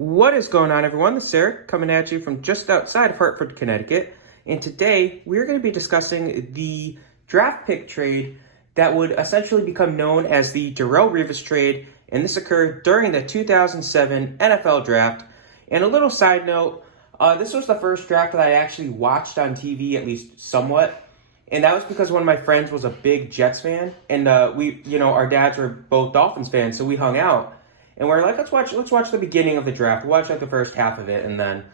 What is going on, everyone? This is Eric coming at you from just outside of Hartford, Connecticut. And today we're going to be discussing the draft pick trade that would essentially become known as the Darrelle Revis trade. And this occurred during the 2007 NFL draft. And a little side note, this was the first draft that I actually watched on TV, at least somewhat. And that was because one of my friends was a big Jets fan. And our dads were both Dolphins fans, so we hung out. And we're like, let's watch the beginning of the draft. We'll watch like the first half of it, and then,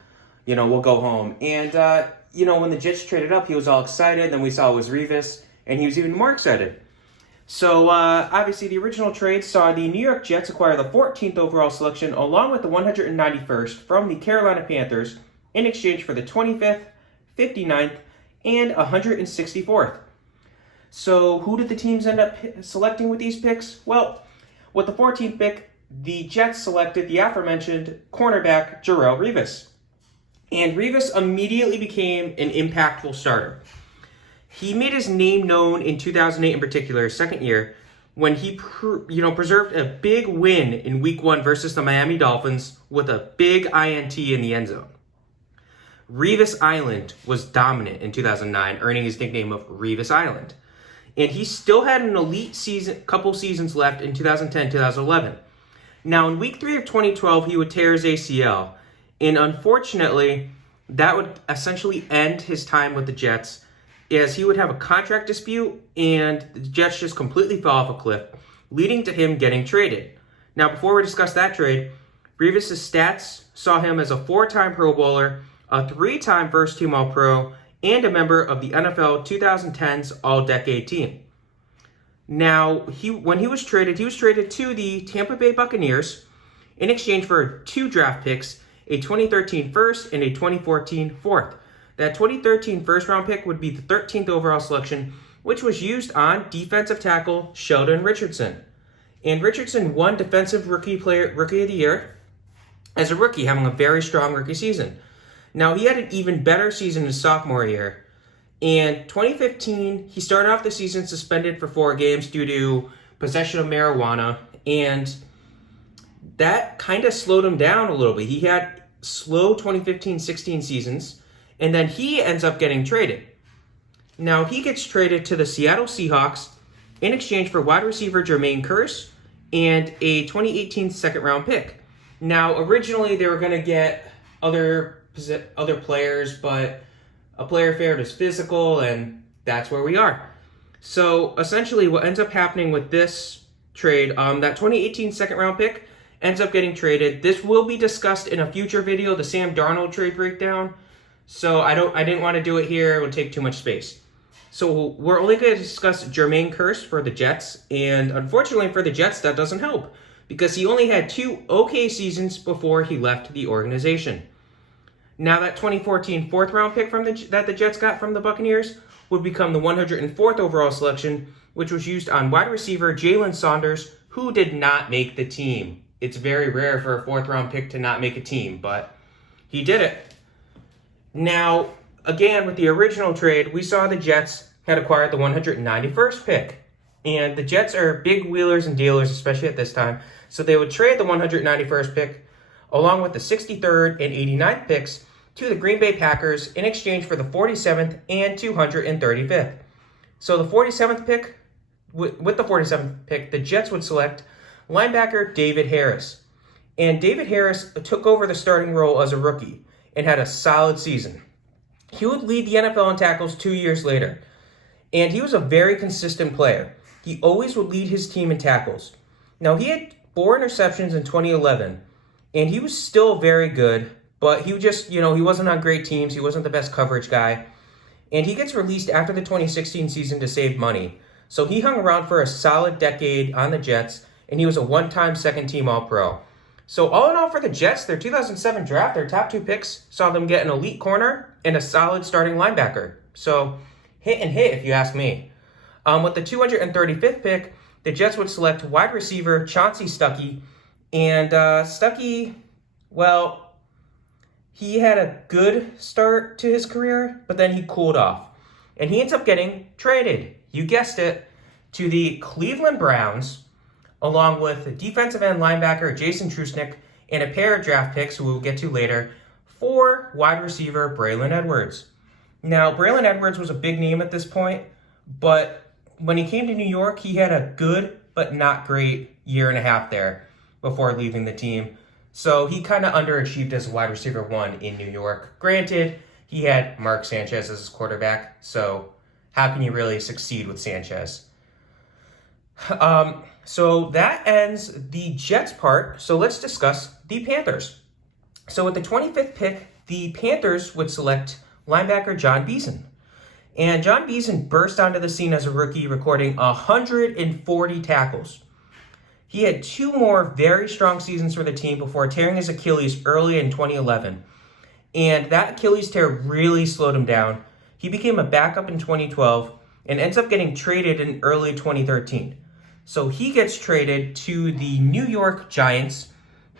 we'll go home. And, when the Jets traded up, he was all excited. Then we saw it was Revis, and he was even more excited. So, obviously, the original trade saw the New York Jets acquire the 14th overall selection, along with the 191st from the Carolina Panthers, in exchange for the 25th, 59th, and 164th. So, who did the teams end up selecting with these picks? Well, with the 14th pick, the Jets selected the aforementioned cornerback Darrelle Revis. And Revis immediately became an impactful starter. He made his name known in 2008 in particular, his second year, when he preserved a big win in Week 1 versus the Miami Dolphins with a big INT in the end zone. Revis Island was dominant in 2009, earning his nickname of Revis Island. And he still had an elite couple seasons left in 2010-2011. Now, in Week 3 of 2012, he would tear his ACL, and unfortunately, that would essentially end his time with the Jets, as he would have a contract dispute, and the Jets just completely fell off a cliff, leading to him getting traded. Now, before we discuss that trade, Revis' stats saw him as a 4-time Pro Bowler, a 3-time first-team All-Pro, and a member of the NFL 2010s All-Decade team. Now, when he was traded to the Tampa Bay Buccaneers in exchange for 2 draft picks, a 2013 first and a 2014 fourth. That 2013 first-round pick would be the 13th overall selection, which was used on defensive tackle Sheldon Richardson. And Richardson won Defensive Rookie of the Year as a rookie, having a very strong rookie season. Now, he had an even better season his sophomore year. In 2015, he started off the season suspended for 4 games due to possession of marijuana, and that kind of slowed him down a little bit. He had slow 2015-16 seasons, and then he ends up getting traded. Now, he gets traded to the Seattle Seahawks in exchange for wide receiver Jermaine Kearse and a 2018 second-round pick. Now, originally, they were going to get other players, but a player fared as physical, and that's where we are. So, essentially, what ends up happening with this trade, that 2018 second-round pick ends up getting traded. This will be discussed in a future video, the Sam Darnold trade breakdown. So, I didn't want to do it here. It would take too much space. So, we're only going to discuss Jermaine Kearse for the Jets, and unfortunately for the Jets, that doesn't help, because he only had 2 okay seasons before he left the organization. Now, that 2014 fourth-round pick that the Jets got from the Buccaneers would become the 104th overall selection, which was used on wide receiver Jalen Saunders, who did not make the team. It's very rare for a fourth-round pick to not make a team, but he did it. Now, again, with the original trade, we saw the Jets had acquired the 191st pick. And the Jets are big wheelers and dealers, especially at this time. So they would trade the 191st pick along with the 63rd and 89th picks to the Green Bay Packers in exchange for the 47th and 235th. So the 47th pick, with the 47th pick, the Jets would select linebacker David Harris. And David Harris took over the starting role as a rookie and had a solid season. He would lead the NFL in tackles 2 years later. And he was a very consistent player. He always would lead his team in tackles. Now, he had 4 interceptions in 2011. And he was still very good, but he just, he wasn't on great teams. He wasn't the best coverage guy. And he gets released after the 2016 season to save money. So he hung around for a solid decade on the Jets, and he was a 1-time second-team All-Pro. So all in all for the Jets, their 2007 draft, their top 2 picks, saw them get an elite corner and a solid starting linebacker. So hit and hit, if you ask me. With the 235th pick, the Jets would select wide receiver Chauncey Stuckey. And Stuckey, well, he had a good start to his career, but then he cooled off. And he ends up getting traded, you guessed it, to the Cleveland Browns, along with defensive end linebacker Jason Trusnick and a pair of draft picks, who we'll get to later, for wide receiver Braylon Edwards. Now, Braylon Edwards was a big name at this point, but when he came to New York, he had a good but not great year and a half there before leaving the team. So he kind of underachieved as a wide receiver 1 in New York. Granted, he had Mark Sanchez as his quarterback, so how can you really succeed with Sanchez? So that ends the Jets part. So let's discuss the Panthers. So with the 25th pick, the Panthers would select linebacker John Beason. And John Beason burst onto the scene as a rookie, recording 140 tackles. He had 2 more very strong seasons for the team before tearing his Achilles early in 2011. And that Achilles tear really slowed him down. He became a backup in 2012 and ends up getting traded in early 2013. So he gets traded to the New York Giants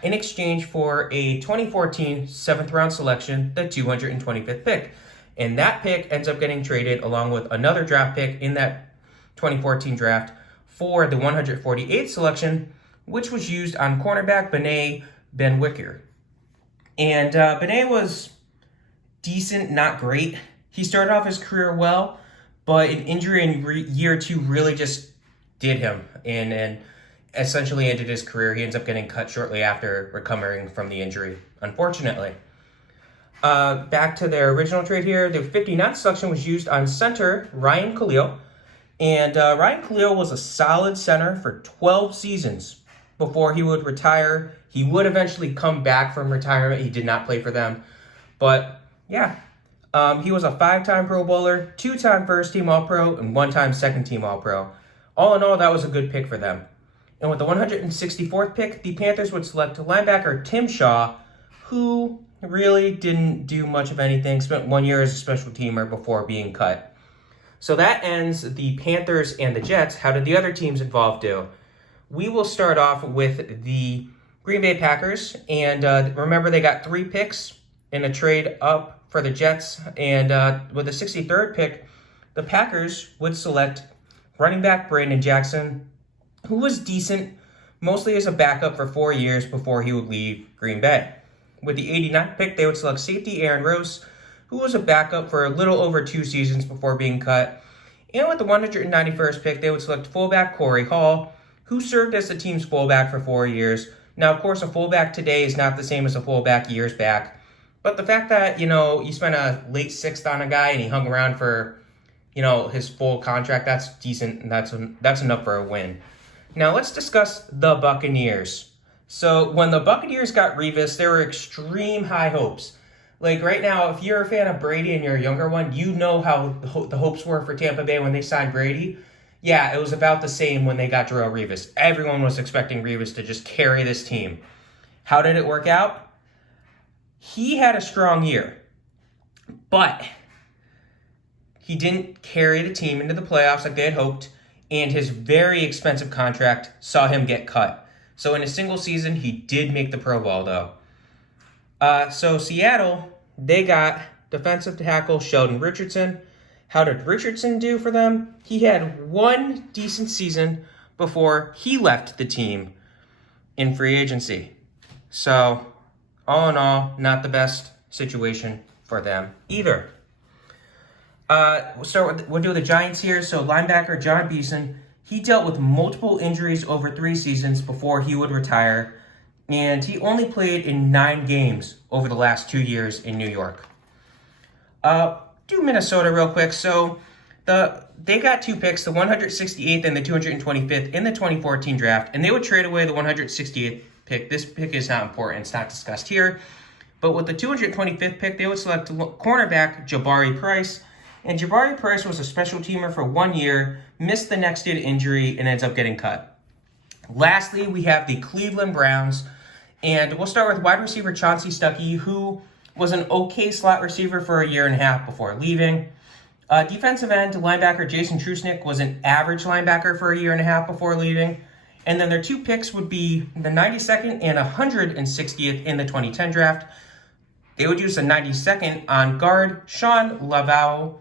in exchange for a 2014 7th round selection, the 225th pick. And that pick ends up getting traded along with another draft pick in that 2014 draft for the 148th selection, which was used on cornerback Benet Benwicker. And Benet was decent, not great. He started off his career well, but an injury in year 2 really just did him and essentially ended his career. He ends up getting cut shortly after recovering from the injury, unfortunately. Back to their original trade here, the 59th selection was used on center Ryan Khalil. And Ryan Khalil was a solid center for 12 seasons before he would retire. He would eventually come back from retirement. He did not play for them. But yeah, he was a 5-time Pro Bowler, 2-time first-team All-Pro, and 1-time second-team All-Pro. All in all, that was a good pick for them. And with the 164th pick, the Panthers would select linebacker Tim Shaw, who really didn't do much of anything, spent 1 year as a special teamer before being cut. So that ends the Panthers and the Jets. How did the other teams involved do? We will start off with the Green Bay Packers. And remember, they got 3 picks in a trade up for the Jets. And with the 63rd pick, the Packers would select running back Brandon Jackson, who was decent, mostly as a backup for 4 years before he would leave Green Bay. With the 89th pick, they would select safety Aaron Rose, who was a backup for a little over 2 seasons before being cut. And with the 191st pick, they would select fullback Corey Hall, who served as the team's fullback for 4 years. Now, of course, a fullback today is not the same as a fullback years back. But the fact that, you spent a late 6th on a guy and he hung around for, his full contract, that's decent, and that's enough for a win. Now, let's discuss the Buccaneers. So, when the Buccaneers got Revis, there were extreme high hopes. Like right now, if you're a fan of Brady and you're a younger one, you know how the hopes were for Tampa Bay when they signed Brady. Yeah, it was about the same when they got Darrelle Revis. Everyone was expecting Revis to just carry this team. How did it work out? He had a strong year, but he didn't carry the team into the playoffs like they had hoped, and his very expensive contract saw him get cut. So in a single season, he did make the Pro Bowl, though. So Seattle, they got defensive tackle Sheldon Richardson. How did Richardson do for them? He had 1 decent season before he left the team in free agency. So, all in all, not the best situation for them either. We'll do the Giants here. So linebacker John Beason, he dealt with multiple injuries over 3 seasons before he would retire. And he only played in 9 games over the last 2 years in New York. Do Minnesota real quick. So they got 2 picks, the 168th and the 225th in the 2014 draft, and they would trade away the 168th pick. This pick is not important. It's not discussed here. But with the 225th pick, they would select cornerback Jabari Price. And Jabari Price was a special teamer for 1 year, missed the next year to injury, and ends up getting cut. Lastly, we have the Cleveland Browns. And we'll start with wide receiver Chauncey Stuckey, who was an okay slot receiver for a year and a half before leaving. Defensive end linebacker Jason Trusnick was an average linebacker for a year and a half before leaving. And then their 2 picks would be the 92nd and 160th in the 2010 draft. They would use the 92nd on guard Sean Laval.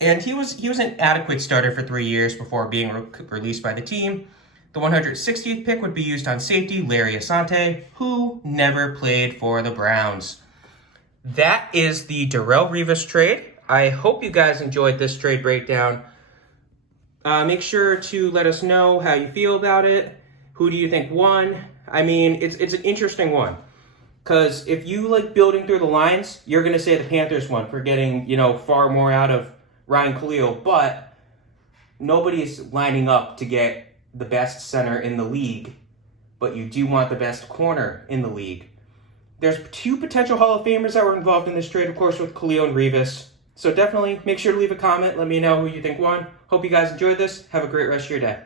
And he was an adequate starter for 3 years before being released by the team. The 160th pick would be used on safety Larry Asante, who never played for the Browns. That is the Darrelle Revis trade. I hope you guys enjoyed this trade breakdown. Make sure to let us know how you feel about it. Who do you think won? I mean, it's an interesting one. Because if you like building through the lines, you're going to say the Panthers won for getting, far more out of Ryan Khalil. But nobody's lining up to get the best center in the league. But you do want the best corner in the league. There's 2 potential Hall of Famers that were involved in this trade, of course, with Khalil and Revis. So definitely make sure to leave a comment. Let me know who you think won. Hope you guys enjoyed this. Have a great rest of your day.